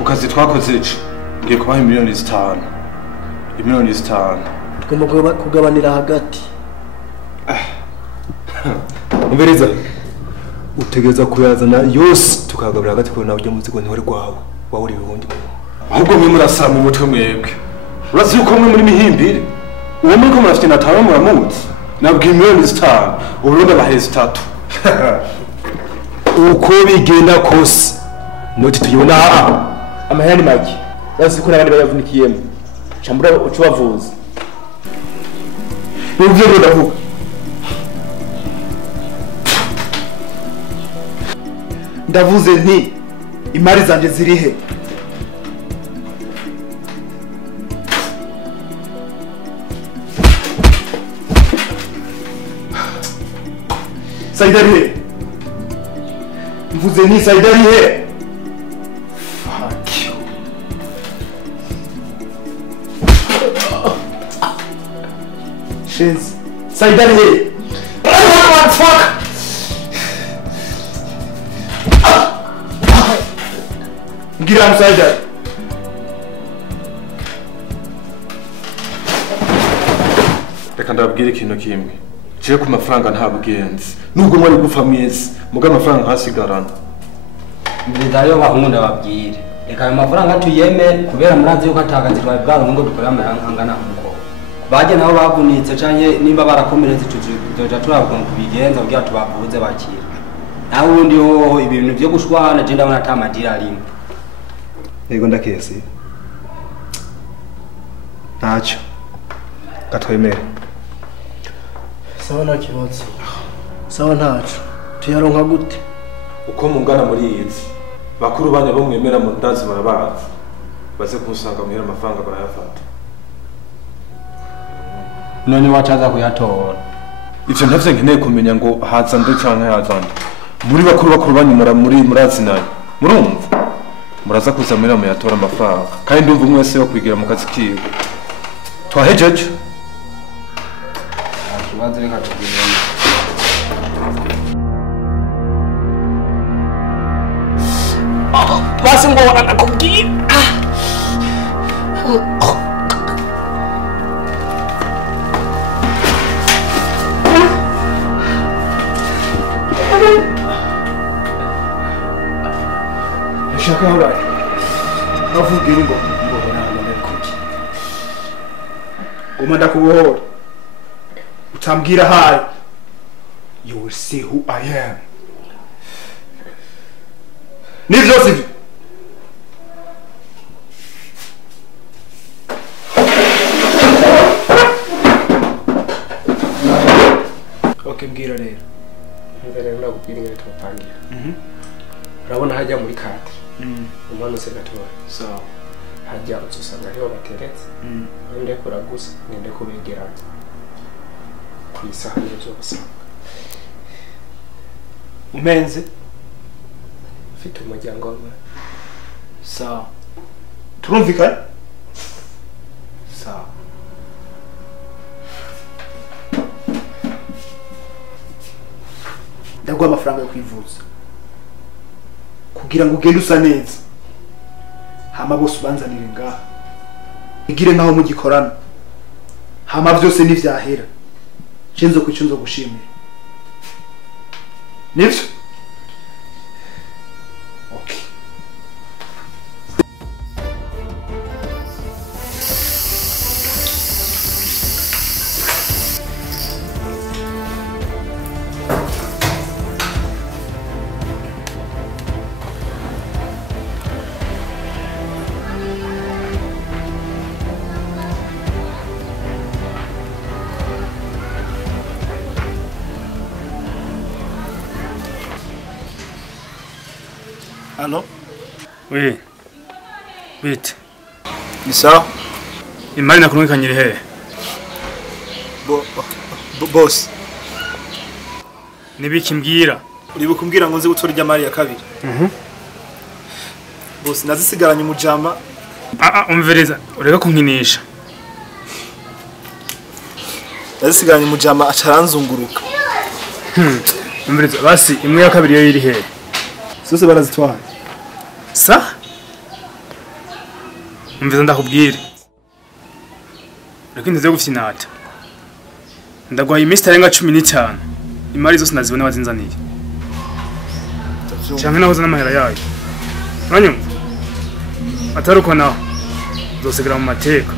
ku kazi twakoze ejo ngiye kubaha miliyoni 5. Miliyoni 5 tugomba kugabanira hagati. Umbereza utegeza kuyazana yose tukagabura hagati ko nawe ujye muzigo ntore gwawe wawuri ubundi ahubwo mwe murasama umutwe mwebwe urazi yuko mwe muri mihimbire uwo muri ko murafite natara muramutse nabwiye miliyoni 5 uburundi abahezi 3 uko bigenda kose noti tuyibona amahera ni make bazi ko nabandi bayavunikiyemo chambura uco bavuza nibyo ndavuga ndavuze nti imari zanje ziri he Saidari he mvuze nti Saidari he fuck you Shenzi Saidari he what fuck ngira Saidari reka ndababwire ikintu kimwe je ku mafaranga nta bugenzi nubwo mwari gupfa mwese muga amafaranga hasigarana Ndayo bahunga babwire reka ayo mafaranga tuyeme kubera murazi yuko atagazi twaye bwaro ngo dukora amahangana nkuko baje nabo bavunitse canye nimba barakomeretse tuzoja turabwo kubigenza kugira tubavuze bakira naho undi ho ibintu byo gushwana je ndabona atamadira rimwe yego ndakese ntacyo gatwemere Sawa nakibazo. Sawa ntacu. Tuyaronka gute? uko mungana muri izi bakuru banye bo mwemera mu ndazi barabazi baze kumusanga muhera amafaranga barayafata none wacaza kuyatora ivyo ntavyo nkeneye kumenya ngo haza ndo canke haza ndo muri bakuru banye murazi nayo murumva muraza kuza muhera muyatora amafaranga kandi ndumva umwe wese yo kwigira mu kazi kiwe twahejeje kibazo reka tugende basi ngo nakubwira Shaka ora bavugira ngo nabona kuki umanda kubohora utambwira hayi you will see who I am nivyo sivyo okay mbwira rero mbere nakubwira ingene twapangira urabona hajya muri kate umanutse gatoya so hajya uzosanga ariho bateretse ninde kora gusa ninde kubegerana ku isaha y'ibyo basanga umenze ufite umuryango wawe sawa turumvikana sawa ndaguha amafaranga yo kwivuza kugira ngo ugende usa neza hama bose ubanzanire ngaha igire nkaho mugikorana hama byose nivyahera cenzo ku cenzo gushimira nivyo okay Allô? Oui. Vite. Ni sawa? Imari nakurungikanye iri hehe? Boss. Nibiki mbwira? Uribuka umbwira ngo nze gutora irya mari ya kabiri. Boss nazisigaranye umujama. Umvereza, ureka kunkinisha. Nazisigaranye umujama acaranzunguruka. Umvereza, basi imwe ya kabiri yo iri hehe? Zose barazitwara. Sa? umviza ndakubwire ariko intuze gufinata ndagwaye iminsi itarenga 15 imari zose nazibona bazinzaniye canke nahoza n'amahera yayo uranyumva atari uko naho uzosigara mu mateka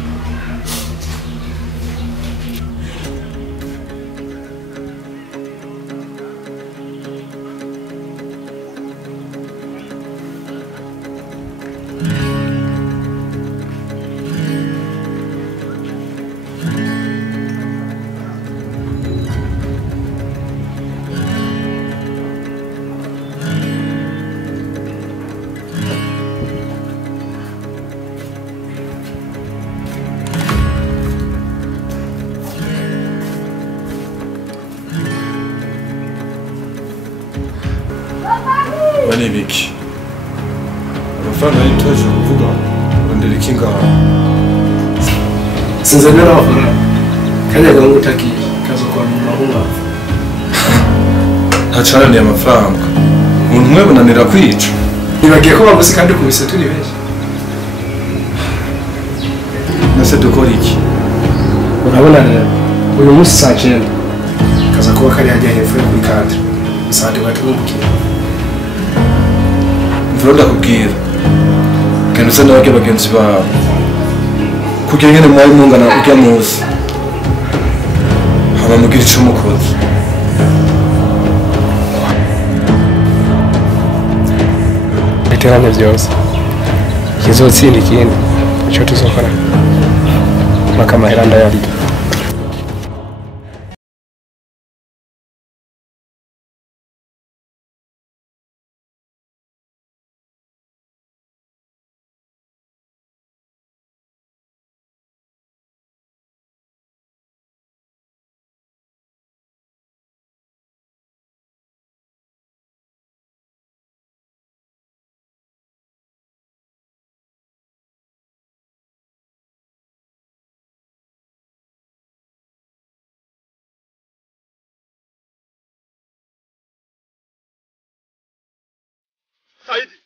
Bane biki amafaranga y'itoje kuvuga ndere kinga sinzana n'amafaranga kandi agomba utakiye kazo kwa mahunga ntacaraniye amafaranga umuntu umwe bunanira kwica nibagiye ko bavuze kandi kubise turi benshi nase dukora iki urabona rero uyu munsi saa 9 kaza kuba kari hajya hepfo yo kuri kadre saa 2 batumbukiye mvura ndakubwira genda usa n'abage bagenzi bawe kugira ngene mwari mungana urya munsi haba mugira ico mukoze iterane byose kizotsinda ikindi icyo tuzokora mpaka amahera ndayarya Saidi.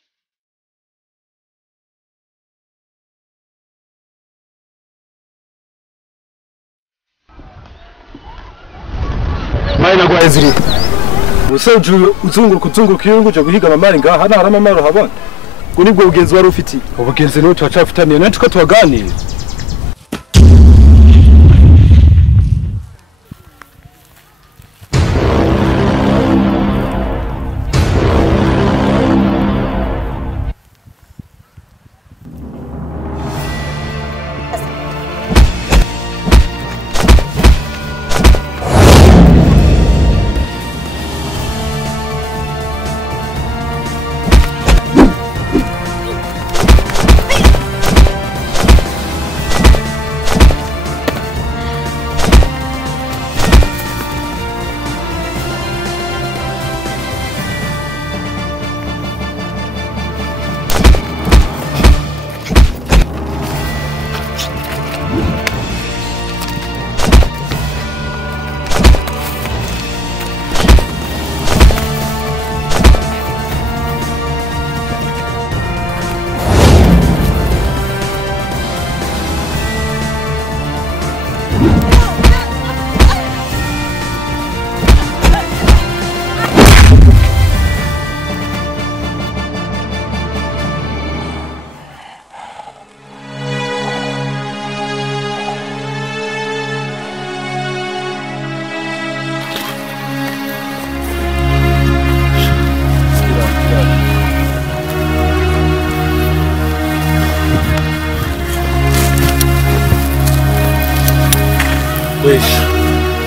Mari nagwaye ziri. Usanje uzunguruka iyo nguje guhiga amamari ngaha hana hari amamaro habona. Ngo nibwo bugenzi wari ufiti. Ubugenzi no twacafitaniye nanti ko twaganira.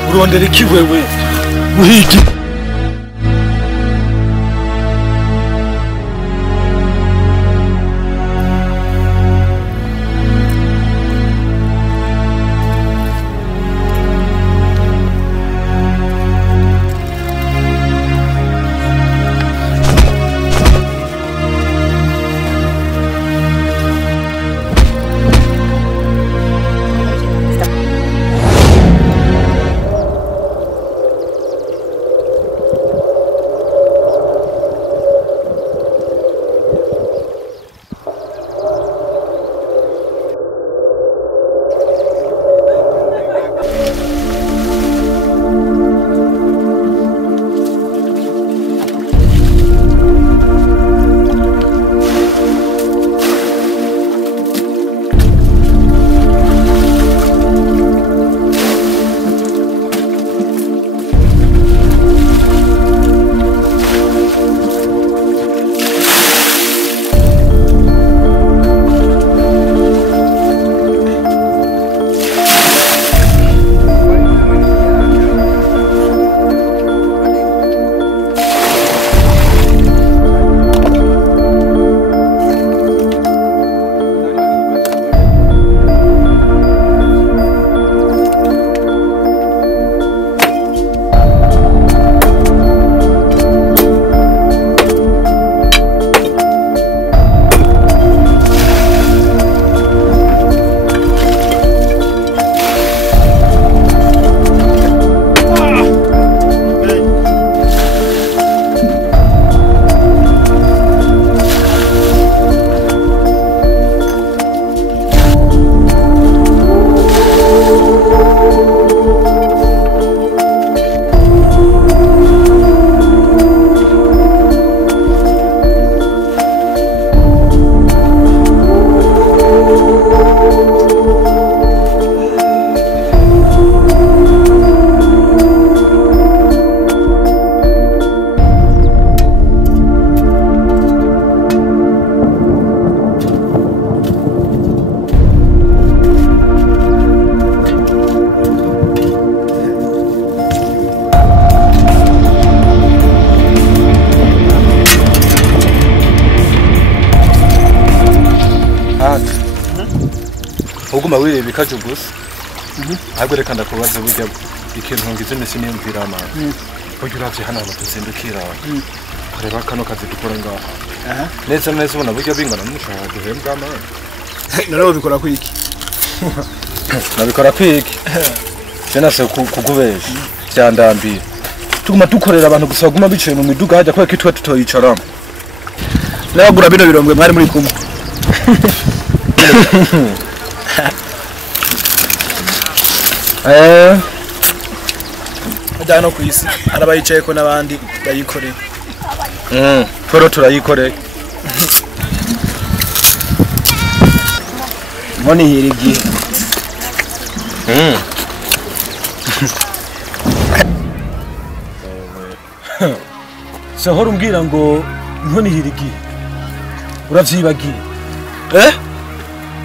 Urondera iki wewe muhigi uguma wireba ikaje gusa ahubwo reka ndakubaza burya ikintu ngize imisi niyumvira amana burya uravye hano abantu tuzindukira kureba kano kazi dukora ngaha neza neza ubona burya bingana n'umushahara duhembwa amana naraho bikora kwiki nabikora kwiki senase kugubesha vyandambira tuguma dukorera abantu gusa baguma bicaye mu miduga hajya kwa kitwe tutoyicaramo nabagura bino birongwe mwari muri kumwe Adano kwisi arabayicaye ko nabandi bayikoreye twero turayikoreye Mbone hirigiye Sahora umbwira ngo nkoni hirigiye uravyibagiye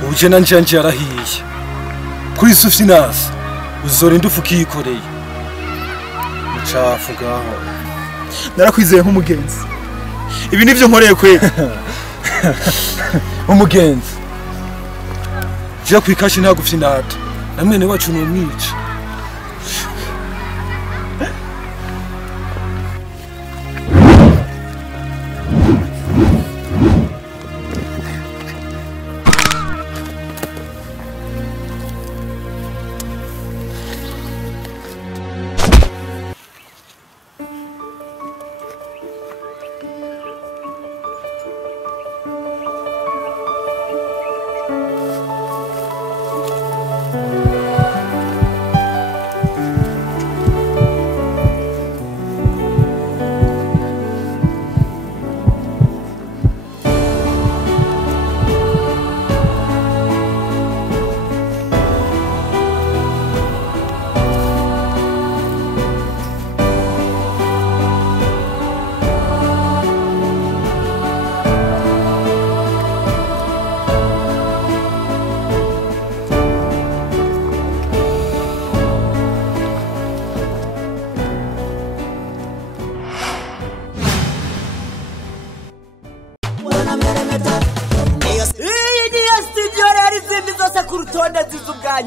ubuje nanje yarahiye kuri sufinasi uzora indufu kiyikoreye mucafu gaho narakwizeye nk'umugenzi ibi nivyo nkoreye kweli umugenzi je kwikashi nta gufyinata namwene wacu no mwica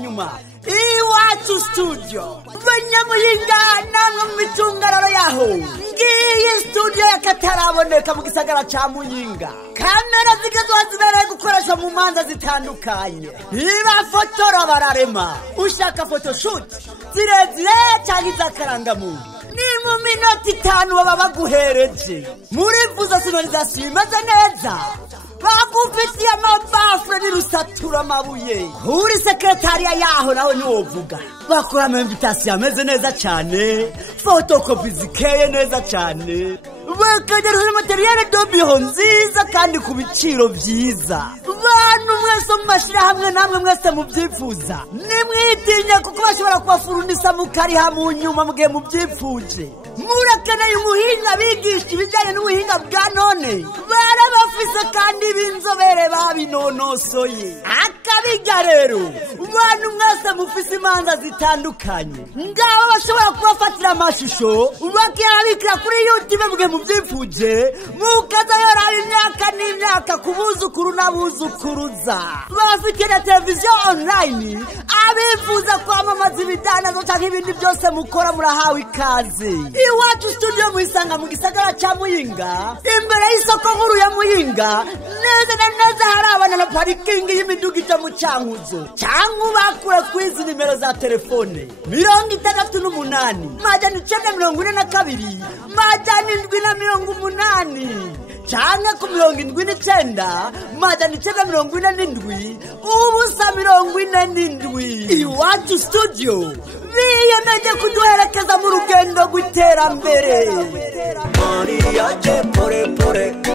nyuma iwacu studio banyamuyinga namwe mu micungararo yaho ngiyi studio yakataraboneka mu gisagara ca Muyinga kamera zigezweho zibereye gukoreshwa mu manza zitandukanye niba fotora bararema ushaka photoshoot zirezire cyangwa izakarangamuntu ni mu minota 5 baba baguhereje muri vuza sonorization imeze neza bakufitiye amabafure n'irusatura amabuye kuri sekretariya yaho naho niwovuga bakora invitation ameze neza cyane photocopy zikeye neza cyane bakagerura materiel dobiho nziza kandi ku biciro byiza bantu mwese mashira hamwe namwe mwese mubyifuza nimwitinya kuko bashobora kubafurunisa mukariha mu nyuma mugihe mubyifuje murakeneye umuhinga bigisha ibijyanye n'ubuhinga bwa none barabafise kandi b'inzobere babinonosoye akabiga rero bantu mwese mufise imanza zitandukanye ngabo bashobora kubafatira amashusho bakiyabikira kuri YouTube mugihe mubyifuje mukazayora imyaka n'imyaka kubuzukuru n'abuzukuruza bafite na televiziyo online abifuza kwamamaza ibidanazo cyangwa ibindi byose mukora murahawe ikaze iwacu studio muisanga mu gisagara ca Muyinga imbere y'isoko nkuru ya Muyinga neza na neza harabana na parking y'imiduga ija mu Cankuzo cyangwa bakura kwizi nimero za telefone 68 majana 942 majana 780 cyangwa ku 79 majana 947 ubusa 47 iwacu studio biyemeje kuduherekeza mu rugendo rw'iterambere.